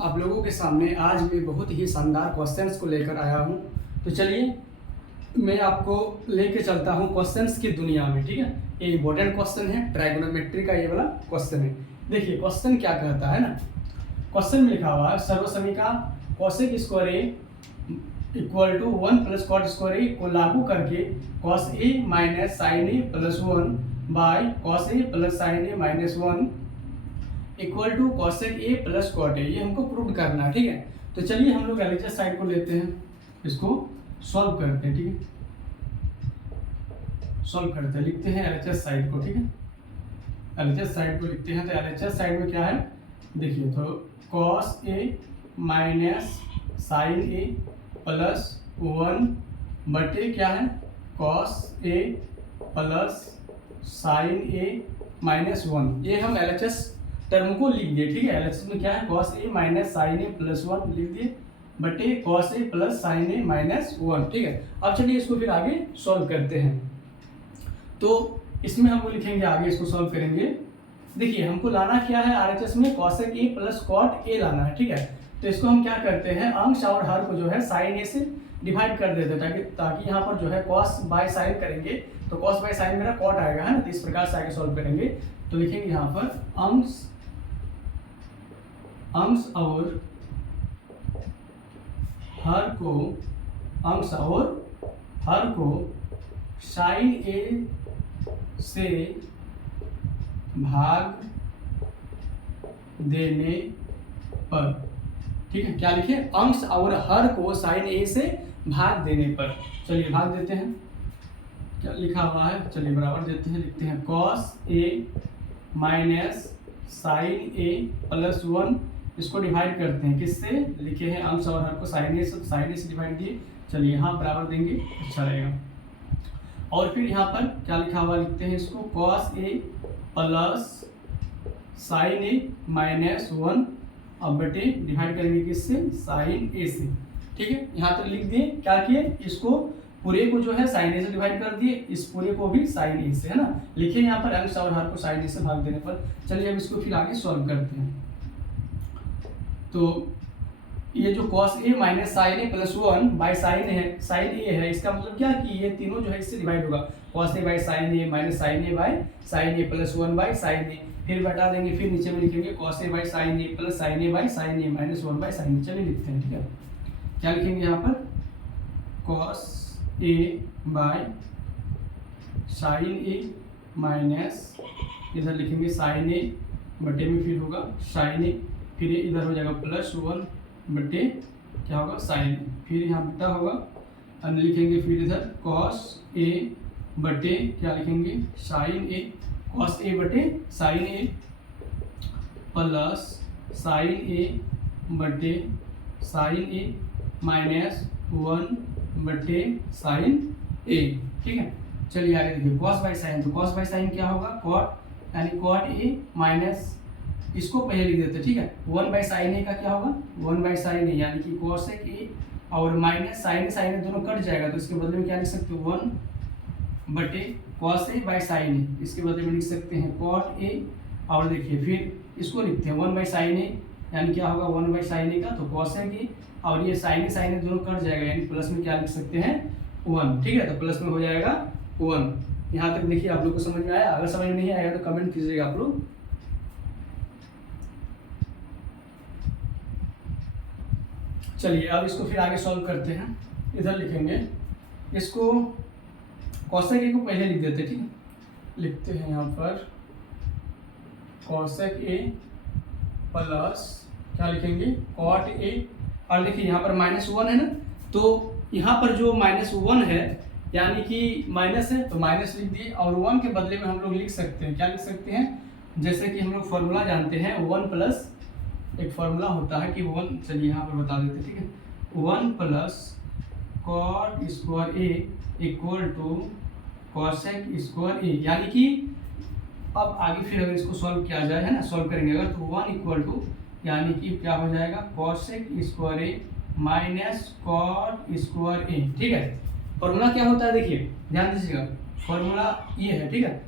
आप लोगों के सामने आज मैं बहुत ही शानदार क्वेश्चंस को लेकर आया हूं। तो चलिए मैं आपको लेके चलता हूं क्वेश्चंस की दुनिया में। ठीक है, ये इंपॉर्टेंट क्वेश्चन है, ट्राइगोनोमेट्री का ये वाला क्वेश्चन है। देखिए क्वेश्चन क्या कहता है ना, क्वेश्चन में लिखा हुआ है सर्वसमीका cosec square A equal to 1 plus cot square A को लागू करके cos A minus sign A plus 1 by cos A plus sign A minus 1 equal to cosec A plus cot A, ये हमको प्रूव करना है। ठीक है, तो चलिए हम लोग एलएचएस साइड को लेते हैं, इसको सॉल्व करते हैं। ठीक है, सॉल्व करते हैं, लिखते हैं एलएचएस साइड को। ठीक है, एलएचएस साइड को लिखते हैं। तो एलएचएस साइड में क्या है देखिए, तो cos A minus sign A plus 1 बटे क्या है cos A plus sign A minus 1, ये हम एलएचएस टर्म को लिख दिए। ठीक है, एलएचएस में क्या है cos A minus sign A plus 1 लिख दिए बटे cos A plus sign A minus 1। ठीक है, अब चलिए इसको फिर आगे सॉल्व करते हैं। तो इसमें हम लिखेंगे आगे, इसको सॉल्व करेंगे। देखिए हमको लाना क्या है आरएचएस में cosec A plus cot A लाना है। ठीक है, तो इसको हम क्या करते हैं अंश और हर को जो है साइन ए से डिवाइड कर देते हैं, ताकि यहाँ पर जो है कॉस बाय साइन करेंगे तो कॉस बाय साइन मेरा कॉट आएगा, है ना। तो इस प्रकार से आगे सॉल्व करेंगे। तो लिखेंगे यहाँ पर अंश और हर को साइन ए से भाग देने पर। ठीक है, क्या लिखे अंश और हर को साइन ए से भाग देने पर। चलिए भाग देते हैं, क्या लिखा हुआ है चलिए बराबर देते हैं, लिखते हैं cos A minus sign A plus 1, इसको डिवाइड करते हैं किससे, लिखे हैं अंश और हर को साइन ए से डिवाइड दिए। चलिए यहाँ बराबर देंगे, अच्छा रहेगा। और फिर यहाँ पर क्या लिखा हुआ लिखते हैं इसको cos A plus sign A minus 1 अब बटे डिवाइड करेंगे किससे साइन ए से। ठीक है, यहाँ तक लिख दिए। क्या किए इसको पूरे को जो है साइन ए से डिवाइड कर दिए, इस पूरे को भी साइन ए से, है ना। लिखे यहाँ पर अंश और हर को साइन ए से भाग देने पर। चलिए अब इसको फिर आगे सॉल्व करते हैं। तो ये जो cos A minus sign A plus 1 by sign A है, इसका मतलब क्या कि ये तीनों जो है इससे डिवाइड होगा, cos A by sign A minus sign A by sign A plus 1 by sign A, फिर बटा देंगे, फिर नीचे में लिखेंगे cos A by sign A plus sign A by sign A minus 1 by sign A. चलिए लिखते हैं। ठीक है, क्या लिखेंगे यहाँ पर cos A by sign A minus इधर लिखेंगे साइन ए बटे में फिर होगा साइन ए, फिर इधर हो जाएगा प्लस 1 बटे क्या होगा साइन ए, फिर यहाँ बटा होगा और लिखेंगे फिर इधर कॉस ए बटे क्या लिखेंगे साइन ए, कॉस ए बटे साइन ए प्लस साइन ए बटे साइन ए माइनस 1 बटे साइन ए। ठीक है, चलिए आगे देखिए कॉस बाय साइन, तो कॉस बाय साइन क्या होगा कॉट, यानी कॉट ए माइनस इसको पहले लिख देते हैं। ठीक है, 1 बाय साइन ए का क्या होगा 1 बाय साइन ए, यानी कि कॉसेक ए और माइनस साइन ए दोनों कट जाएगा, तो इसके बदले में क्या लिख सकते हो 1 बटे कॉस ए बाय साइन ए, इसके बदले में लिख सकते हैं कॉट ए। और देखिए फिर इसको लिखते हैं 1 बाय साइन ए, यानी क्या होगा 1 बाय साइन ए का तो कॉसेक ए, और ये साइन ए दोनों कट जाएगा, यानी प्लस में क्या लिख सकते हैं 1। ठीक है, तो प्लस में हो जाएगा 1। यहाँ तक देखिए आप लोग को समझ में आया, अगर समझ में नहीं आएगा तो कमेंट कीजिएगा आप लोग। चलिए अब इसको फिर आगे सॉल्व करते हैं। इधर लिखेंगे इसको कॉसेक ए को पहले लिख देते हैं। ठीक है, लिखते हैं यहाँ पर कॉसेक ए प्लस क्या लिखेंगे कॉट ए, और देखिए यहाँ पर -1 है ना, तो यहाँ पर जो -1 है यानी कि माइनस है तो माइनस लिख दिए, और 1 के बदले में हम लोग लिख सकते हैं, क्या लिख सकते हैं, जैसे कि हम लोग फॉर्मूला जानते हैं 1 प्लस एक फॉर्मूला होता है कि 1, चलिए यहाँ पर बता देते हैं। ठीक है, 1 plus cot square A equal to cosec square A, यानी कि अब आगे फिर अगर इसको सॉल्व किया जाए, है ना, सॉल्व करेंगे अगर तो 1 इक्वल टू यानी कि क्या हो जाएगा कॉसेक स्क्वायर ए माइनस कॉट स्क्वायर ए। ठीक है, फॉर्मूला क्या होता है देखिए ध्यान दीजिएगा, फॉर्मूला ये है। ठीक है,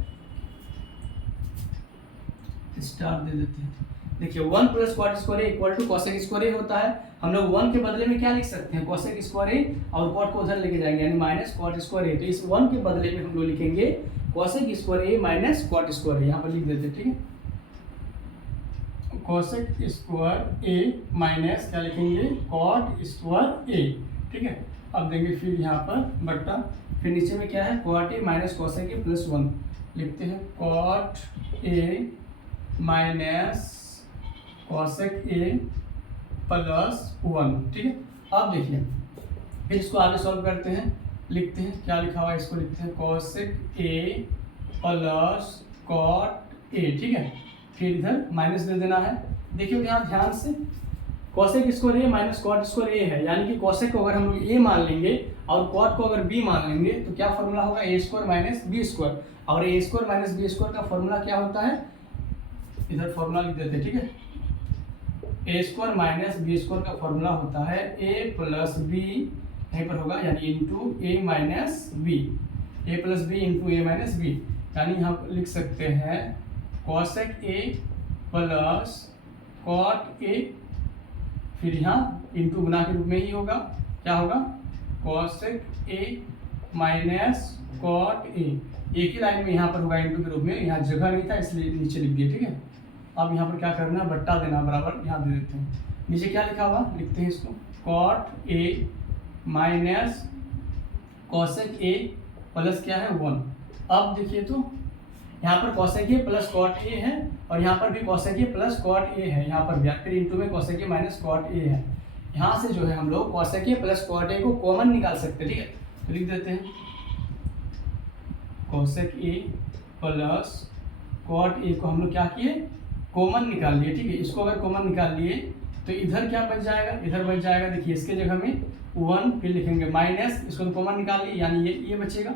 स्टार दे देते हैं। देखिए 1 plus cot square A equal to cosec square A होता है। हम लोग 1 के बदले में क्या लिख सकते हैं, कॉसेक स्क्वायर ए, और कॉट को उधर लेके जाएंगे यानी माइनस कॉट स्क्वायर ए। तो इस 1 के बदले में हम लोग लिखेंगे कॉसेक स्क्वायर ए माइनस कॉट स्क्वायर ए, यहाँ पर लिख देते हैं, ठीक है। कॉसेक स्क्वायर ए माइनस क्या लिखेंगे, कॉट स्क्वायर ए, ठीक है। अब देंगे फिर यहाँ पर बट्टा, फिर नीचे में क्या है, cot A minus cosec A plus 1 लिखते हैं, cot A minus cosec A plus 1, ठीक है। अब देखिए फिर इसको आगे सॉल्व करते हैं, लिखते हैं क्या लिखा हुआ है, इसको लिखते हैं cosec A plus cot A, ठीक है। फिर इधर माइनस दे देना है। देखिए यहाँ ध्यान से, कॉसेक स्क्वायर ए माइनस कॉट स्क्वायर ए है, यानी कि कॉसेक को अगर हम लोग ए मान लेंगे और कॉट को अगर बी मान लेंगे तो क्या फॉर्मूला होगा, ए स्क्वायर माइनस बी स्क्वायर। और ए स्क्वायर माइनस बी स्क्वायर का फॉर्मूला क्या होता है, इधर फॉर्मूला लिख देते हैं, ठीक है। A square minus B square का फॉर्मूला होता है ए प्लस बी, यहीं पर होगा यानी into A minus B, A plus B into A minus B, यानी यहाँ लिख सकते हैं cosec A plus cot A, फिर यहाँ इंटू गुना के रूप में ही होगा, क्या होगा, cosec A minus cot A, एक ही लाइन में यहाँ पर होगा इंटू के रूप में, यहाँ जगह नहीं था इसलिए नीचे लिख दिया, ठीक है। अब यहाँ पर क्या करना है, बट्टा देना बराबर, यहाँ दे देते हैं। नीचे क्या लिखा हुआ, लिखते हैं इसको, cot A minus cosec A plus क्या है 1। अब देखिए तो यहाँ पर cosec A plus cot A है और यहाँ पर भी cosec A plus cot A है, यहाँ पर भी फिर इंटू में cosec A minus cot A है। यहाँ से जो है हम लोग cosec A plus cot A को कॉमन निकाल सकते हैं, ठीक है। तो लिख देते हैं cosec A plus cot A को हम लोग क्या किए, कॉमन निकाल लिए, ठीक है। इसको अगर कॉमन निकाल लिए तो इधर क्या बच जाएगा, इधर बच जाएगा, देखिए इसके जगह में 1, फिर लिखेंगे माइनस, इसको तो कॉमन निकाल लिए यानी ये बचेगा,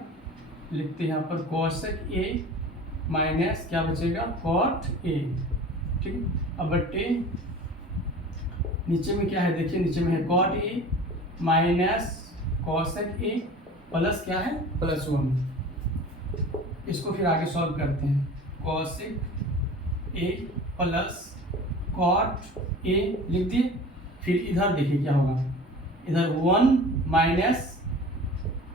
लिखते हैं यहाँ पर कॉसेक ए माइनस क्या बचेगा, कॉट ए, ठीक है। अब बट्टे नीचे में क्या है, देखिए नीचे में है cot A minus cosec A plus क्या है, प्लस 1। इसको फिर आगे सॉल्व करते हैं, cosec A plus cot A लिख दिए, फिर इधर देखिए क्या होगा, इधर 1 माइनस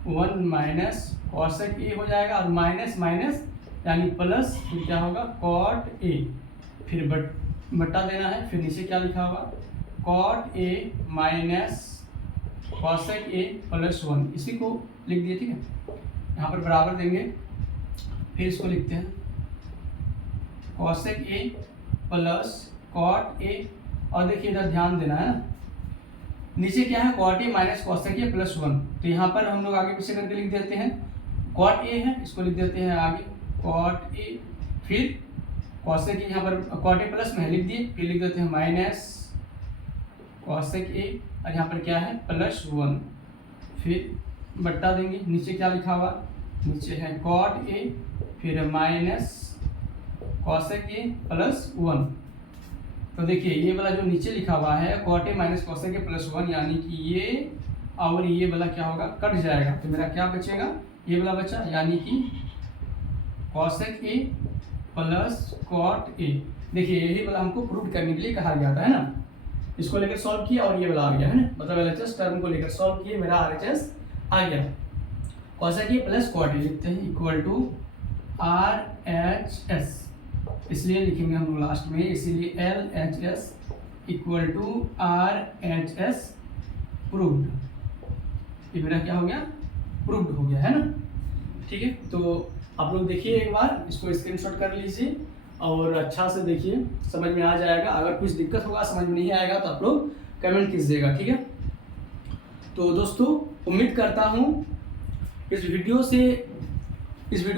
कॉसेक ए हो जाएगा और माइनस माइनस यानी प्लस, फिर क्या होगा, कॉट ए, फिर बट्टा देना है, फिर नीचे क्या लिखा होगा, cot A minus cosec A plus 1, इसी को लिख दिए, ठीक है। यहाँ पर बराबर देंगे, फिर इसको लिखते हैं cosec A plus cot A, और देखिए इधर ध्यान देना है ना, नीचे क्या है, cot A minus cosec A plus 1, तो यहाँ पर हम लोग आगे पीछे करके लिख देते हैं, कॉट ए है इसको लिख देते हैं आगे कॉट ए, फिर कॉसेक ए यहाँ पर कॉट ए प्लस में है लिख दिए, फिर लिख देते हैं माइनस कॉसेक ए और यहाँ पर क्या है, प्लस 1, फिर बट्टा देंगे, नीचे क्या लिखा हुआ, नीचे है कॉट ए फिर माइनस कॉसेक ए प्लस 1। तो देखिए ये वाला जो नीचे लिखा हुआ है cot A minus cosec A plus 1, यानी कि ये और ये वाला क्या होगा, कट जाएगा, तो मेरा क्या बचेगा, ये वाला बचा, यानी कि cosec A plus cot A. देखिए यही वाला हमको प्रूव करने के लिए कहा गया था, है ना। इसको लेकर सॉल्व किया और ये वाला आ गया, है ना, मतलब LHS टर्म को लेकर सॉल्व किए, मेरा RHS आ गया। Cosec A plus cot A लिखते हैं इक्वल टू RHS, इसलिए लिखेंगे हम लोग लास्ट में, इसीलिए LHS equal to RHS proved, ये मेरा क्या हो गया, प्रूव्ड हो गया, है ना, ठीक है। तो आप लोग देखिए एक बार, इसको स्क्रीनशॉट कर लीजिए और अच्छा से देखिए, समझ में आ जाएगा। अगर कुछ दिक्कत होगा, समझ में नहीं आएगा तो आप लोग कमेंट कीजिएगा, ठीक है। तो दोस्तों उम्मीद करता हूँ इस वीडियो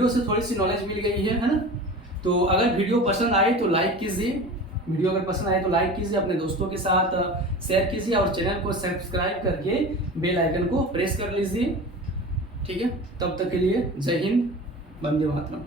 से थोड़ी सी नॉलेज मिल गई है ना। तो अगर वीडियो पसंद आए तो लाइक कीजिए, वीडियो अगर पसंद आए तो लाइक कीजिए, अपने दोस्तों के साथ शेयर कीजिए और चैनल को सब्सक्राइब करके बेल आइकन को प्रेस कर लीजिए, ठीक है। तब तक के लिए जय हिंद, वंदे मातरम।